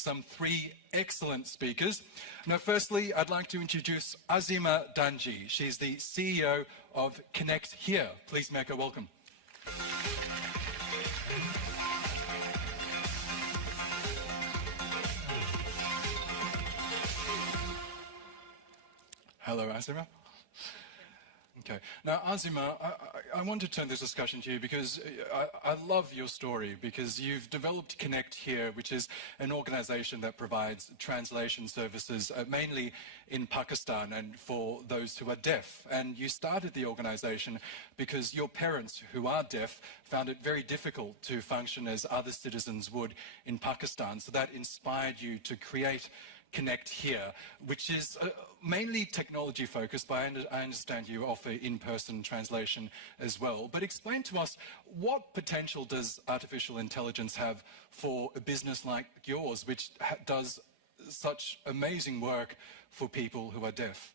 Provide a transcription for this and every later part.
some three excellent speakers. Now, firstly, I'd like to introduce Azima Danji. She's the CEO of Connect Here. Please make her welcome. Hello, Azima. Okay. Now, Azima, I want to turn this discussion to you because I love your story, because you've developed Connect Here, which is an organization that provides translation services mainly in Pakistan and for those who are deaf. And you started the organization because your parents, who are deaf, found it very difficult to function as other citizens would in Pakistan. So that inspired you to create Connect Here, which is mainly technology focused, but I understand you offer in-person translation as well. But explain to us, what potential does artificial intelligence have for a business like yours, which does such amazing work for people who are deaf?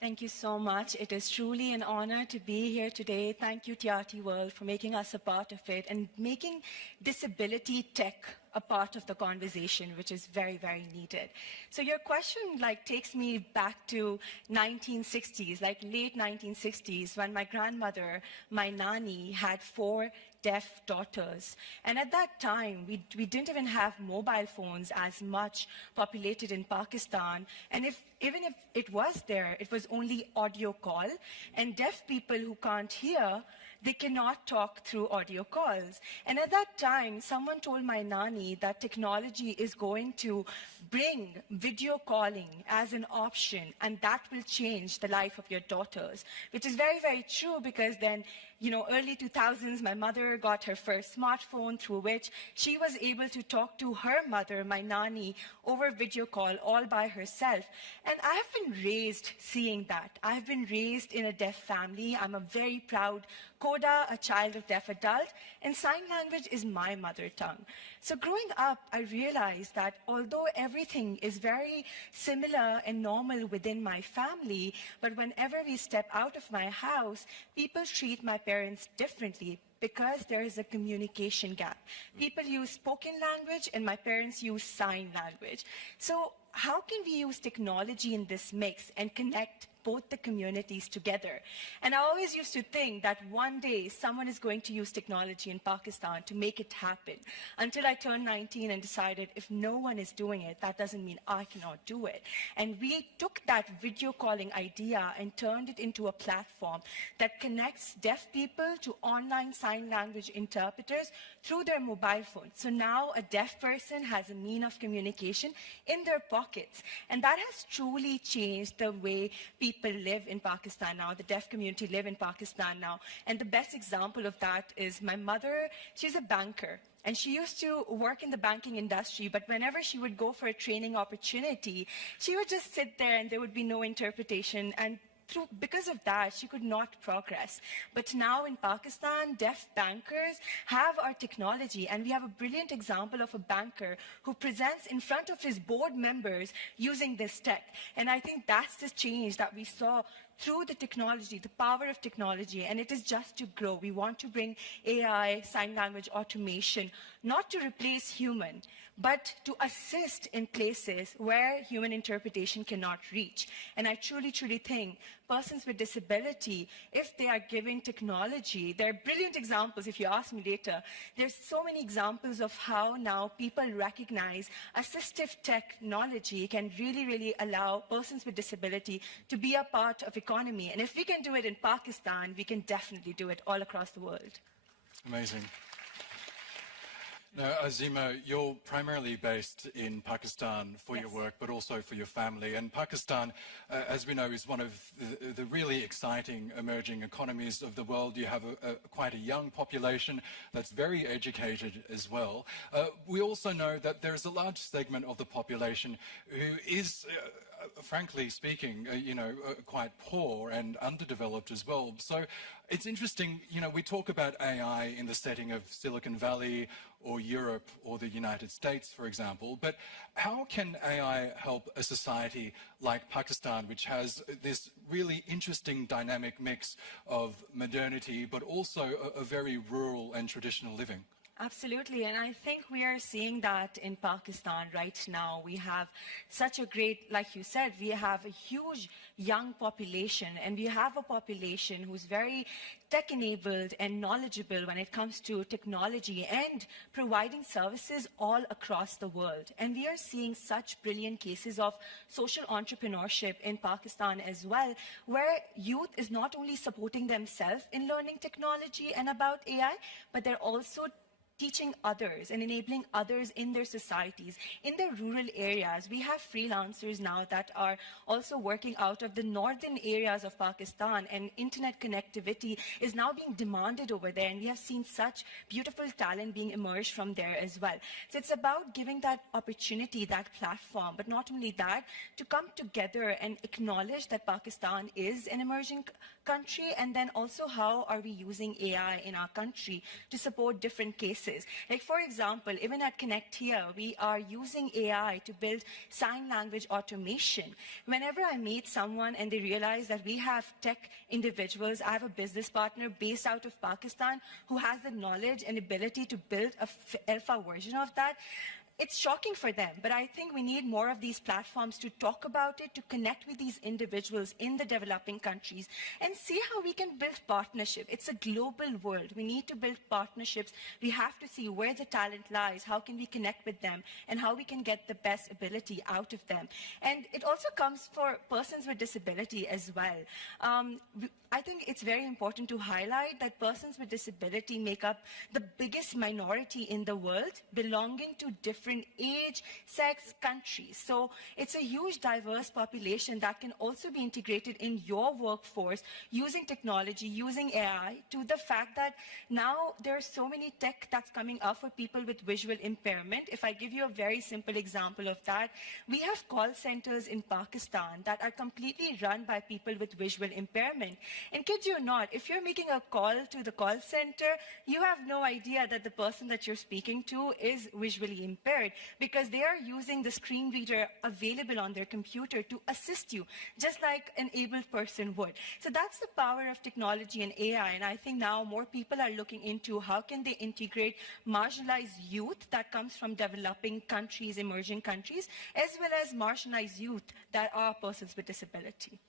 Thank you so much. It is truly an honor to be here today. Thank you, TRT World, for making us a part of it and making disability tech a part of the conversation, which is very, very needed. So your question takes me back to 1960s, late 1960s, when my grandmother, my nanny, had 4 deaf daughters. And at that time, we didn't even have mobile phones as much populated in Pakistan. And even if it was there, it was only audio call. And deaf people who can't hear, they cannot talk through audio calls. And at that time, someone told my nanny that technology is going to bring video calling as an option, and that will change the life of your daughters, which is very, very true, because then, early 2000s, my mother got her first smartphone, through which she was able to talk to her mother, my nanny, over video call all by herself. And I have been raised seeing that. I have been raised in a deaf family. I'm a very proud Coda, a child of deaf adult, and sign language is my mother tongue. So growing up, I realized that although everything is very similar and normal within my family, but whenever we step out of my house, people treat my parents differently, because there is a communication gap. People use spoken language, and my parents use sign language. So how can we use technology in this mix and connect both the communities together? And I always used to think that one day someone is going to use technology in Pakistan to make it happen, until I turned 19 and decided if no one is doing it, that doesn't mean I cannot do it. And we took that video calling idea and turned it into a platform that connects deaf people to online sign language interpreters through their mobile phone. So now a deaf person has a means of communication in their pockets. And that has truly changed the way people live in Pakistan now, the deaf community live in Pakistan now. And the best example of that is my mother. She's a banker, and she used to work in the banking industry, but whenever she would go for a training opportunity, she would just sit there and there would be no interpretation, and because of that, she could not progress. But now in Pakistan, deaf bankers have our technology, and we have a brilliant example of a banker who presents in front of his board members using this tech. And I think that's the change that we saw through the technology, the power of technology, and it is just to grow. We want to bring AI, sign language automation, not to replace human, but to assist in places where human interpretation cannot reach. And I truly, truly think persons with disability, if they are given technology, there are brilliant examples, if you ask me later. There's so many examples of how now people recognize assistive technology can really, really allow persons with disability to be a part of economy. And if we can do it in Pakistan, we can definitely do it all across the world. Amazing. Now, Azima, you're primarily based in Pakistan for your work, but also for your family. And Pakistan, as we know, is one of the really exciting emerging economies of the world. You have quite a young population that's very educated as well. We also know that there is a large segment of the population who is, frankly speaking, quite poor and underdeveloped as well. So it's interesting, we talk about AI in the setting of Silicon Valley or Europe or the United States, for example, but how can AI help a society like Pakistan, which has this really interesting dynamic mix of modernity, but also a very rural and traditional living? Absolutely, and I think we are seeing that in Pakistan right now. We have such a great, like you said, we have a huge young population, and we have a population who's very tech-enabled and knowledgeable when it comes to technology and providing services all across the world. And we are seeing such brilliant cases of social entrepreneurship in Pakistan as well, where youth is not only supporting themselves in learning technology and about AI, but they're also teaching others and enabling others in their societies. In the rural areas, we have freelancers now that are also working out of the northern areas of Pakistan, and internet connectivity is now being demanded over there, and we have seen such beautiful talent being emerged from there as well. So it's about giving that opportunity, that platform, but not only that, to come together and acknowledge that Pakistan is an emerging country, and then also how are we using AI in our country to support different cases. Like, for example, even at Connect here, we are using AI to build sign language automation. Whenever I meet someone and they realize that we have tech individuals, I have a business partner based out of Pakistan who has the knowledge and ability to build a alpha version of that, it's shocking for them, but I think we need more of these platforms to talk about it, to connect with these individuals in the developing countries and see how we can build partnership. It's a global world. We need to build partnerships. We have to see where the talent lies, how can we connect with them, and how we can get the best ability out of them. And it also comes for persons with disability as well. I think it's very important to highlight that persons with disability make up the biggest minority in the world, belonging to different age, sex, countries. So it's a huge, diverse population that can also be integrated in your workforce using technology, using AI, to the fact that now there are so many tech that's coming up for people with visual impairment. If I give you a very simple example of that, we have call centers in Pakistan that are completely run by people with visual impairment. And kid you not, if you're making a call to the call center, you have no idea that the person that you're speaking to is visually impaired, because they are using the screen reader available on their computer to assist you, just like an able person would. So that's the power of technology and AI, and I think now more people are looking into how can they integrate marginalized youth that comes from developing countries, emerging countries, as well as marginalized youth that are persons with disability.